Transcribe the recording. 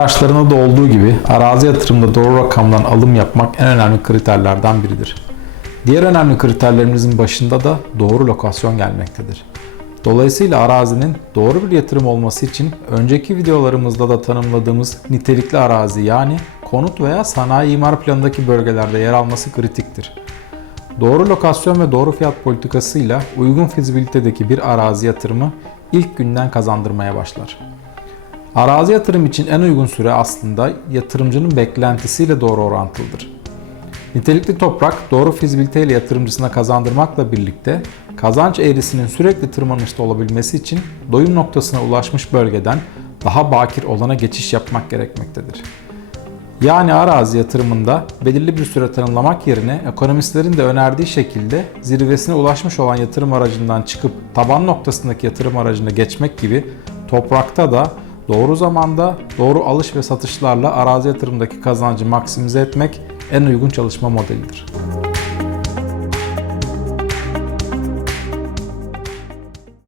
Araçlarında da olduğu gibi arazi yatırımında doğru rakamdan alım yapmak en önemli kriterlerden biridir. Diğer önemli kriterlerimizin başında da doğru lokasyon gelmektedir. Dolayısıyla arazinin doğru bir yatırım olması için önceki videolarımızda da tanımladığımız nitelikli arazi yani konut veya sanayi imar planındaki bölgelerde yer alması kritiktir. Doğru lokasyon ve doğru fiyat politikasıyla uygun fizibilitedeki bir arazi yatırımı ilk günden kazandırmaya başlar. Arazi yatırım için en uygun süre aslında yatırımcının beklentisiyle doğru orantılıdır. Nitelikli toprak doğru fizibiliteyle yatırımcısına kazandırmakla birlikte kazanç eğrisinin sürekli tırmanışta olabilmesi için doyum noktasına ulaşmış bölgeden daha bakir olana geçiş yapmak gerekmektedir. Yani arazi yatırımında belirli bir süre tanımlamak yerine ekonomistlerin de önerdiği şekilde zirvesine ulaşmış olan yatırım aracından çıkıp taban noktasındaki yatırım aracına geçmek gibi toprakta da doğru zamanda doğru alış ve satışlarla arazi yatırımdaki kazancı maksimize etmek en uygun çalışma modelidir.